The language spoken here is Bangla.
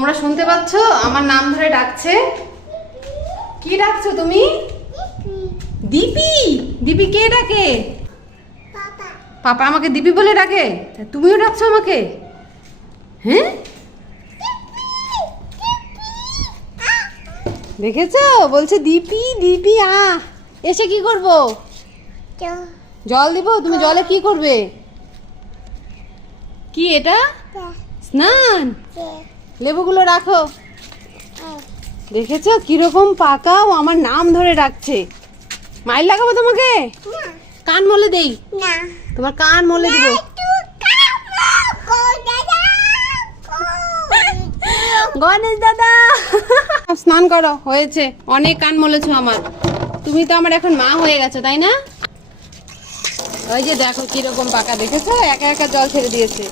তোমরা শুনতে পাচ্ছ আমার নাম ধরে ডাকছে। কি ডাকছো তুমি? দীপি। দীপি কে ডাকে? পাপা আমাকে দীপি বলে ডাকে। তুমিও ডাকছো আমাকে? হ্যাঁ, দেখেছো? বলছে দীপি দীপি এসে কি করব? জল দিব। তুমি জলে কি করবে? কি এটা? স্নান। লেবুগুলো রাখো। দেখেছো কিরকম পাকা? ও আমার নাম ধরে ডাকছে। মাইল লাগাবো তোমাকে? কান মলে দেই? তোমার কান মলে দিব। গণেশ দাদা স্নান করো, হয়েছে অনেক কান মলেছো আমার। তুমি তো আমার এখন মা হয়ে গেছো, তাই না? ওই যে দেখো কিরকম পাকা, দেখেছো? একা একা জল ছেড়ে দিয়েছে।